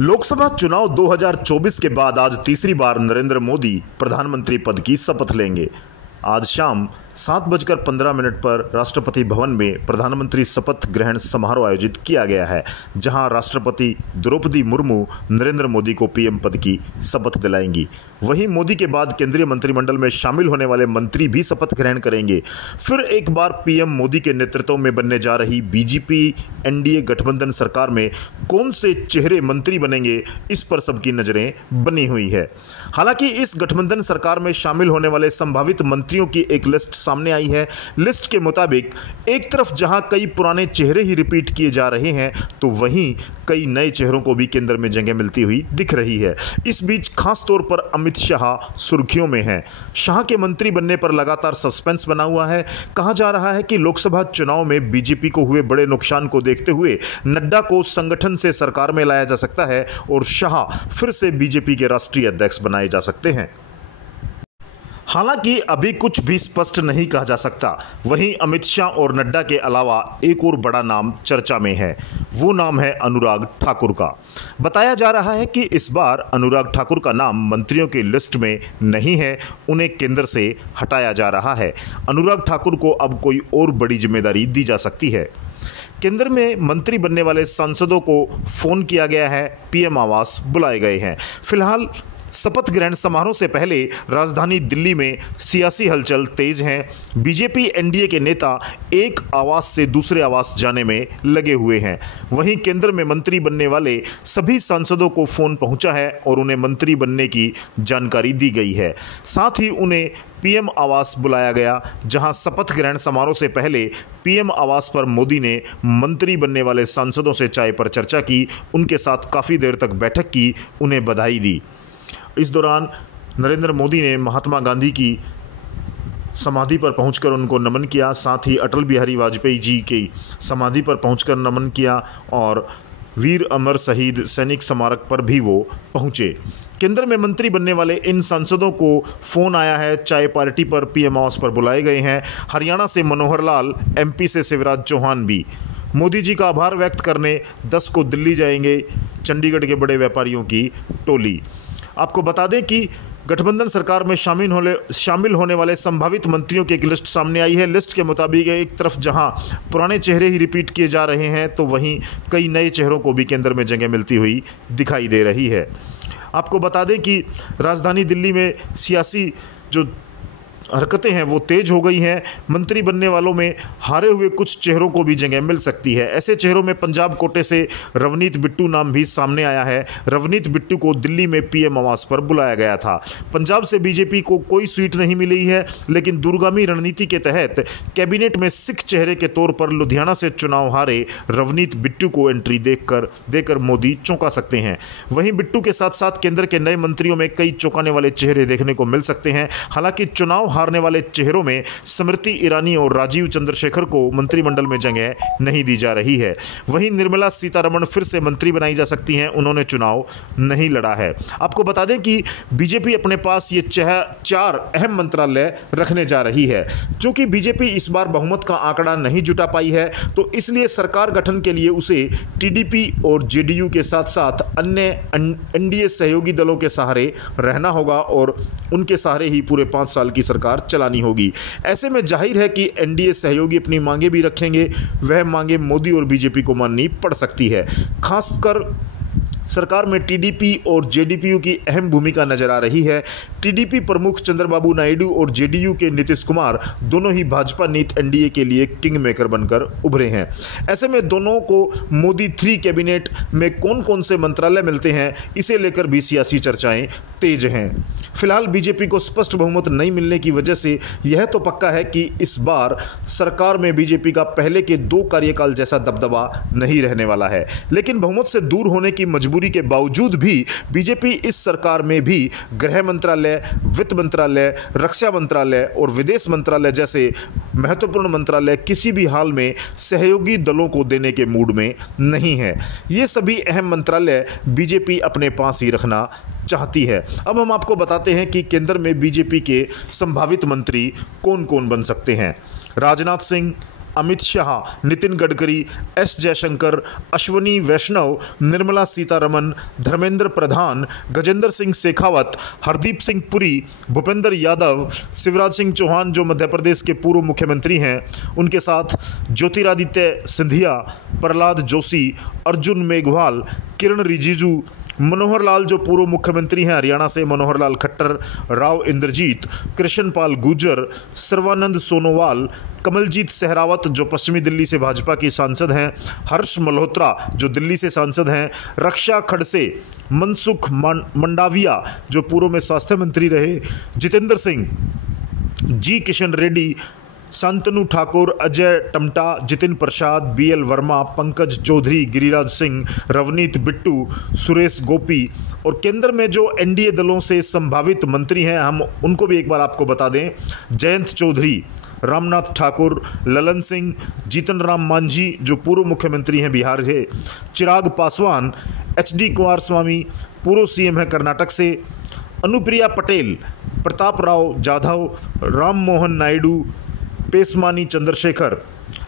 लोकसभा चुनाव 2024 के बाद आज तीसरी बार नरेंद्र मोदी प्रधानमंत्री पद की शपथ लेंगे। आज शाम 7:15 पर राष्ट्रपति भवन में प्रधानमंत्री शपथ ग्रहण समारोह आयोजित किया गया है, जहां राष्ट्रपति द्रौपदी मुर्मू नरेंद्र मोदी को पीएम पद की शपथ दिलाएंगी। वहीं मोदी के बाद केंद्रीय मंत्रिमंडल में शामिल होने वाले मंत्री भी शपथ ग्रहण करेंगे। फिर एक बार पीएम मोदी के नेतृत्व में बनने जा रही बीजेपी एनडीए गठबंधन सरकार में कौन से चेहरे मंत्री बनेंगे, इस पर सबकी नजरें बनी हुई है। हालांकि इस गठबंधन सरकार में शामिल होने वाले संभावित मंत्रियों की एक लिस्ट सामने आई है। लिस्ट के मुताबिक एक तरफ जहां कई पुराने चेहरे ही रिपीट किए जा रहे हैं, तो वहीं कई नए चेहरों को भी केंद्र में जगह मिलती हुई दिख रही है। इस बीच खास तौर पर अमित शाह सुर्खियों में हैं। शाह के मंत्री बनने पर लगातार सस्पेंस बना हुआ है। कहा जा रहा है कि लोकसभा चुनाव में बीजेपी को हुए बड़े नुकसान को देखते हुए नड्डा को संगठन से सरकार में लाया जा सकता है और शाह फिर से बीजेपी के राष्ट्रीय अध्यक्ष बनाए जा सकते हैं। हालांकि अभी कुछ भी स्पष्ट नहीं कहा जा सकता। वहीं अमित शाह और नड्डा के अलावा एक और बड़ा नाम चर्चा में है। वो नाम है अनुराग ठाकुर का। बताया जा रहा है कि इस बार अनुराग ठाकुर का नाम मंत्रियों की लिस्ट में नहीं है, उन्हें केंद्र से हटाया जा रहा है। अनुराग ठाकुर को अब कोई और बड़ी जिम्मेदारी दी जा सकती है। केंद्र में मंत्री बनने वाले सांसदों को फोन किया गया है, पीएम आवास बुलाए गए हैं। फिलहाल शपथ ग्रहण समारोह से पहले राजधानी दिल्ली में सियासी हलचल तेज हैं। बीजेपी एनडीए के नेता एक आवास से दूसरे आवास जाने में लगे हुए हैं। वहीं केंद्र में मंत्री बनने वाले सभी सांसदों को फोन पहुंचा है और उन्हें मंत्री बनने की जानकारी दी गई है। साथ ही उन्हें पीएम आवास बुलाया गया, जहां शपथ ग्रहण समारोह से पहले पीएम आवास पर मोदी ने मंत्री बनने वाले सांसदों से चाय पर चर्चा की, उनके साथ काफ़ी देर तक बैठक की, उन्हें बधाई दी। इस दौरान नरेंद्र मोदी ने महात्मा गांधी की समाधि पर पहुंचकर उनको नमन किया। साथ ही अटल बिहारी वाजपेयी जी की समाधि पर पहुंचकर नमन किया और वीर अमर शहीद सैनिक स्मारक पर भी वो पहुंचे। केंद्र में मंत्री बनने वाले इन सांसदों को फ़ोन आया है, चाय पार्टी पर पीएम आवास पर बुलाए गए हैं। हरियाणा से मनोहर लाल, एमपी से शिवराज चौहान भी। मोदी जी का आभार व्यक्त करने 10 को दिल्ली जाएंगे चंडीगढ़ के बड़े व्यापारियों की टोली। आपको बता दें कि गठबंधन सरकार में शामिल होने वाले संभावित मंत्रियों की एक लिस्ट सामने आई है। लिस्ट के मुताबिक एक तरफ जहां पुराने चेहरे ही रिपीट किए जा रहे हैं, तो वहीं कई नए चेहरों को भी केंद्र में जगह मिलती हुई दिखाई दे रही है। आपको बता दें कि राजधानी दिल्ली में सियासी जो हरकतें हैं वो तेज हो गई हैं। मंत्री बनने वालों में हारे हुए कुछ चेहरों को भी जगह मिल सकती है। ऐसे चेहरों में पंजाब कोटे से रवनीत बिट्टू नाम भी सामने आया है। रवनीत बिट्टू को दिल्ली में पीएम आवास पर बुलाया गया था। पंजाब से बीजेपी को कोई सीट नहीं मिली है, लेकिन दूरगामी रणनीति के तहत कैबिनेट में सिख चेहरे के तौर पर लुधियाना से चुनाव हारे रवनीत बिट्टू को एंट्री देकर मोदी चौंका सकते हैं। वहीं बिट्टू के साथ साथ केंद्र के नए मंत्रियों में कई चौंकाने वाले चेहरे देखने को मिल सकते हैं। हालांकि चुनाव हारने वाले चेहरों में स्मृति ईरानी और राजीव चंद्रशेखर को मंत्रिमंडल में जगह नहीं दी जा रही है। वहीं निर्मला सीतारमण फिर से मंत्री बनाई जा सकती हैं, उन्होंने चुनाव नहीं लड़ा है। आपको बता दें कि बीजेपी अपने पास ये 4 अहम मंत्रालय रखने जा रही है। क्योंकि बीजेपी इस बार बहुमत का आंकड़ा नहीं जुटा पाई है, तो इसलिए सरकार गठन के लिए उसे टीडीपी और जेडीयू के साथ साथ अन्य एनडीए सहयोगी दलों के सहारे रहना होगा और उनके सहारे ही पूरे 5 साल की सरकार चलानी होगी। ऐसे में जाहिर है कि एनडीए सहयोगी अपनी मांगे भी रखेंगे। वह मांगे मोदी और बीजेपी को माननी पड़ सकती है। खासकर सरकार में टीडीपी और जेडीपी की अहम भूमिका नजर आ रही है। टीडीपी प्रमुख चंद्रबाबू नायडू और जेडीयू के नीतीश कुमार दोनों ही भाजपा नीत एनडीए के लिए किंग मेकर बनकर उभरे हैं। ऐसे में दोनों को मोदी 3 कैबिनेट में कौन कौन से मंत्रालय मिलते हैं, इसे लेकर भी सियासी चर्चाएं तेज हैं। फिलहाल बीजेपी को स्पष्ट बहुमत नहीं मिलने की वजह से यह तो पक्का है कि इस बार सरकार में बीजेपी का पहले के 2 कार्यकाल जैसा दबदबा नहीं रहने वाला है। लेकिन बहुमत से दूर होने की मजबूरी के बावजूद भी बीजेपी इस सरकार में भी गृह मंत्रालय, वित्त मंत्रालय, रक्षा मंत्रालय और विदेश मंत्रालय जैसे महत्वपूर्ण मंत्रालय किसी भी हाल में सहयोगी दलों को देने के मूड में नहीं है। ये सभी अहम मंत्रालय बीजेपी अपने पास ही रखना चाहती है। अब हम आपको बताते हैं कि केंद्र में बीजेपी के संभावित मंत्री कौन कौन बन सकते हैं। राजनाथ सिंह, अमित शाह, नितिन गडकरी, एस जयशंकर, अश्वनी वैष्णव, निर्मला सीतारमन, धर्मेंद्र प्रधान, गजेंद्र सिंह शेखावत, हरदीप सिंह पुरी, भूपेंद्र यादव, शिवराज सिंह चौहान जो मध्य प्रदेश के पूर्व मुख्यमंत्री हैं, उनके साथ ज्योतिरादित्य सिंधिया, प्रहलाद जोशी, अर्जुन मेघवाल, किरण रिजिजू, मनोहर लाल जो पूर्व मुख्यमंत्री हैं हरियाणा से, मनोहर लाल खट्टर, राव इंद्रजीत, कृष्णपाल गुर्जर, सर्बानंद सोनोवाल, कमलजीत सहरावत जो पश्चिमी दिल्ली से भाजपा की सांसद हैं, हर्ष मल्होत्रा जो दिल्ली से सांसद हैं, रक्षा खड़से, मनसुख मंडाविया जो पूर्व में स्वास्थ्य मंत्री रहे, जितेंद्र सिंह, जी किशन रेड्डी, शांतनु ठाकुर, अजय टमटा, जितिन प्रसाद, बीएल वर्मा, पंकज चौधरी, गिरिराज सिंह, रवनीत बिट्टू, सुरेश गोपी और केंद्र में जो एनडीए दलों से संभावित मंत्री हैं हम उनको भी एक बार आपको बता दें। जयंत चौधरी, रामनाथ ठाकुर, ललन सिंह, जीतन राम मांझी जो पूर्व मुख्यमंत्री हैं बिहार से, चिराग पासवान, एचडी कुमार स्वामी पूर्व सीएम हैं कर्नाटक से, अनुप्रिया पटेल, प्रताप राव जाधव, राम मोहन नायडू, पेसमानी चंद्रशेखर।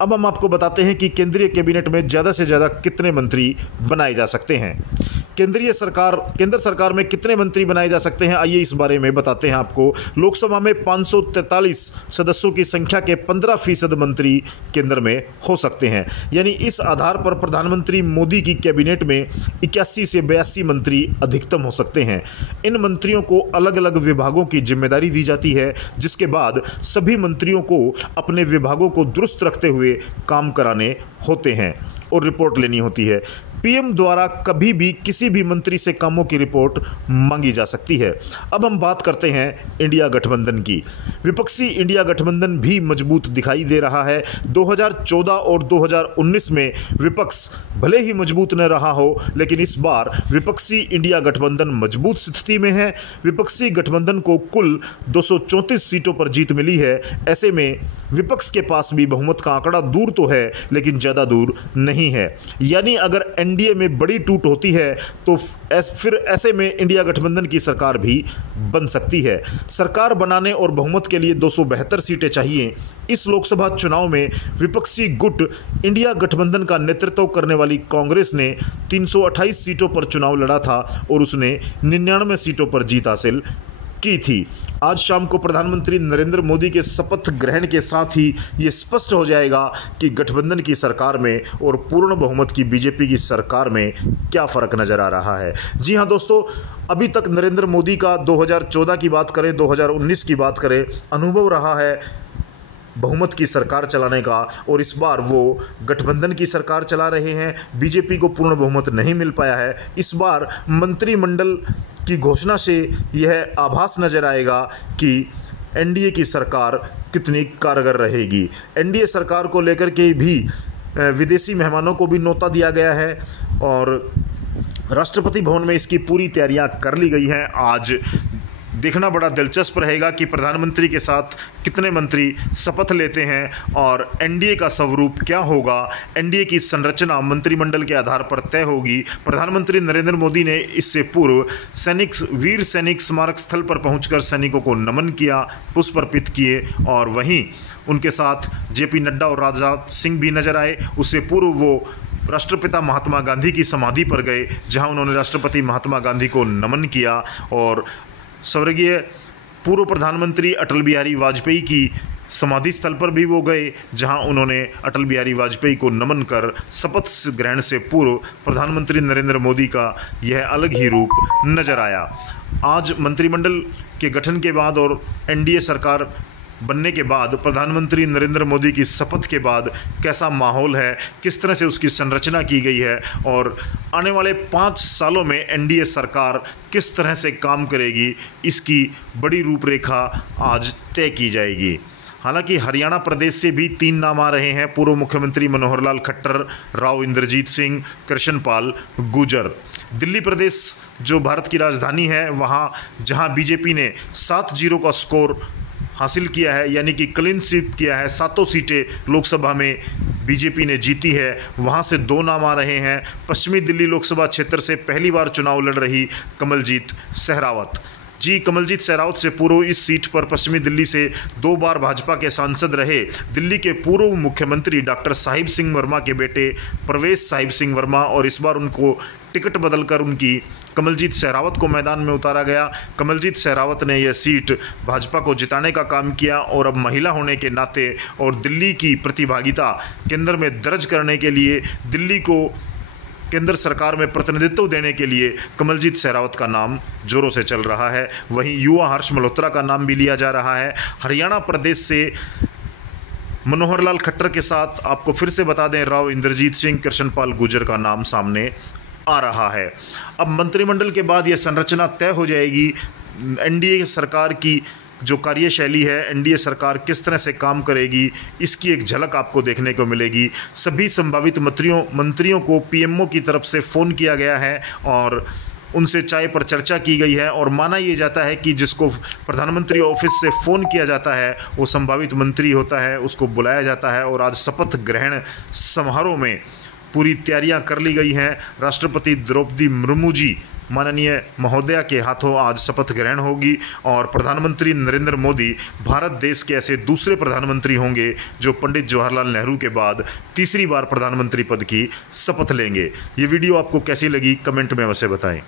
अब हम आपको बताते हैं कि केंद्रीय कैबिनेट में ज़्यादा से ज़्यादा कितने मंत्री बनाए जा सकते हैं। केंद्र सरकार में कितने मंत्री बनाए जा सकते हैं, आइए इस बारे में बताते हैं आपको। लोकसभा में 543 सदस्यों की संख्या के 15% मंत्री केंद्र में हो सकते हैं। यानी इस आधार पर प्रधानमंत्री मोदी की कैबिनेट में 81 से 82 मंत्री अधिकतम हो सकते हैं। इन मंत्रियों को अलग अलग विभागों की जिम्मेदारी दी जाती है, जिसके बाद सभी मंत्रियों को अपने विभागों को दुरुस्त रखते हुए काम कराने होते हैं और रिपोर्ट लेनी होती है। पीएम द्वारा कभी भी किसी भी मंत्री से कामों की रिपोर्ट मांगी जा सकती है। अब हम बात करते हैं इंडिया गठबंधन की। विपक्षी इंडिया गठबंधन भी मजबूत दिखाई दे रहा है। 2014 और 2019 में विपक्ष भले ही मजबूत न रहा हो, लेकिन इस बार विपक्षी इंडिया गठबंधन मजबूत स्थिति में है। विपक्षी गठबंधन को कुल 234 सीटों पर जीत मिली है। ऐसे में विपक्ष के पास भी बहुमत का आंकड़ा दूर तो है, लेकिन ज़्यादा दूर नहीं है। यानी अगर एनडीए में बड़ी टूट होती है तो फिर ऐसे में इंडिया गठबंधन की सरकार भी बन सकती है। सरकार बनाने और बहुमत के लिए 272 सीटें चाहिए। इस लोकसभा चुनाव में विपक्षी गुट इंडिया गठबंधन का नेतृत्व करने वाली कांग्रेस ने 328 सीटों पर चुनाव लड़ा था और उसने 99 सीटों पर जीत हासिल की थी। आज शाम को प्रधानमंत्री नरेंद्र मोदी के शपथ ग्रहण के साथ ही ये स्पष्ट हो जाएगा कि गठबंधन की सरकार में और पूर्ण बहुमत की बीजेपी की सरकार में क्या फ़र्क नज़र आ रहा है। जी हाँ दोस्तों, अभी तक नरेंद्र मोदी का 2014 की बात करें, 2019 की बात करें, अनुभव रहा है बहुमत की सरकार चलाने का, और इस बार वो गठबंधन की सरकार चला रहे हैं। बीजेपी को पूर्ण बहुमत नहीं मिल पाया है। इस बार मंत्रिमंडल की घोषणा से यह आभास नज़र आएगा कि एनडीए की सरकार कितनी कारगर रहेगी। एनडीए सरकार को लेकर के भी विदेशी मेहमानों को भी न्योता दिया गया है और राष्ट्रपति भवन में इसकी पूरी तैयारियां कर ली गई हैं। आज देखना बड़ा दिलचस्प रहेगा कि प्रधानमंत्री के साथ कितने मंत्री शपथ लेते हैं और एनडीए का स्वरूप क्या होगा। एनडीए की संरचना मंत्रिमंडल के आधार पर तय होगी। प्रधानमंत्री नरेंद्र मोदी ने इससे पूर्व वीर सैनिक स्मारक स्थल पर पहुंचकर सैनिकों को नमन किया, पुष्प अर्पित किए और वहीं उनके साथ जेपी नड्डा और राजनाथ सिंह भी नजर आए। उससे पूर्व वो राष्ट्रपिता महात्मा गांधी की समाधि पर गए, जहां उन्होंने राष्ट्रपति महात्मा गांधी को नमन किया और स्वर्गीय पूर्व प्रधानमंत्री अटल बिहारी वाजपेयी की समाधि स्थल पर भी वो गए, जहां उन्होंने अटल बिहारी वाजपेयी को नमन कर शपथ ग्रहण से पूर्व प्रधानमंत्री नरेंद्र मोदी का यह अलग ही रूप नजर आया। आज मंत्रिमंडल के गठन के बाद और एनडीए सरकार बनने के बाद प्रधानमंत्री नरेंद्र मोदी की शपथ के बाद कैसा माहौल है, किस तरह से उसकी संरचना की गई है और आने वाले 5 सालों में एनडीए सरकार किस तरह से काम करेगी, इसकी बड़ी रूपरेखा आज तय की जाएगी। हालांकि हरियाणा प्रदेश से भी 3 नाम आ रहे हैं, पूर्व मुख्यमंत्री मनोहर लाल खट्टर, राव इंद्रजीत सिंह, कृष्णपाल गुर्जर। दिल्ली प्रदेश जो भारत की राजधानी है, वहाँ जहाँ बीजेपी ने 7-0 का स्कोर हासिल किया है, यानी कि क्लीन स्वीप किया है, 7 सीटें लोकसभा में बीजेपी ने जीती है, वहां से 2 नाम आ रहे हैं। पश्चिमी दिल्ली लोकसभा क्षेत्र से पहली बार चुनाव लड़ रही कमलजीत सहरावत। जी, कमलजीत शेरावत से पूर्व इस सीट पर पश्चिमी दिल्ली से 2 बार भाजपा के सांसद रहे दिल्ली के पूर्व मुख्यमंत्री डॉक्टर साहिब सिंह वर्मा के बेटे प्रवेश साहिब सिंह वर्मा, और इस बार उनको टिकट बदलकर उनकी कमलजीत शेरावत को मैदान में उतारा गया। कमलजीत शेरावत ने यह सीट भाजपा को जिताने का काम किया और अब महिला होने के नाते और दिल्ली की प्रतिभागिता केंद्र में दर्ज करने के लिए, दिल्ली को केंद्र सरकार में प्रतिनिधित्व देने के लिए कमलजीत शेरावत का नाम जोरों से चल रहा है। वहीं युवा हर्ष मल्होत्रा का नाम भी लिया जा रहा है। हरियाणा प्रदेश से मनोहर लाल खट्टर के साथ आपको फिर से बता दें, राव इंद्रजीत सिंह, कृष्णपाल गुर्जर का नाम सामने आ रहा है। अब मंत्रिमंडल के बाद यह संरचना तय हो जाएगी। एनडीए सरकार की जो कार्यशैली है, एनडीए सरकार किस तरह से काम करेगी, इसकी एक झलक आपको देखने को मिलेगी। सभी संभावित मंत्रियों को पीएमओ की तरफ से फ़ोन किया गया है और उनसे चाय पर चर्चा की गई है, और माना ये जाता है कि जिसको प्रधानमंत्री ऑफिस से फ़ोन किया जाता है वो संभावित मंत्री होता है, उसको बुलाया जाता है। और आज शपथ ग्रहण समारोह में पूरी तैयारियां कर ली गई हैं। राष्ट्रपति द्रौपदी मुर्मू जी माननीय महोदया के हाथों आज शपथ ग्रहण होगी और प्रधानमंत्री नरेंद्र मोदी भारत देश के ऐसे दूसरे प्रधानमंत्री होंगे जो पंडित जवाहरलाल नेहरू के बाद तीसरी बार प्रधानमंत्री पद की शपथ लेंगे। ये वीडियो आपको कैसी लगी कमेंट में अवश्य बताएं।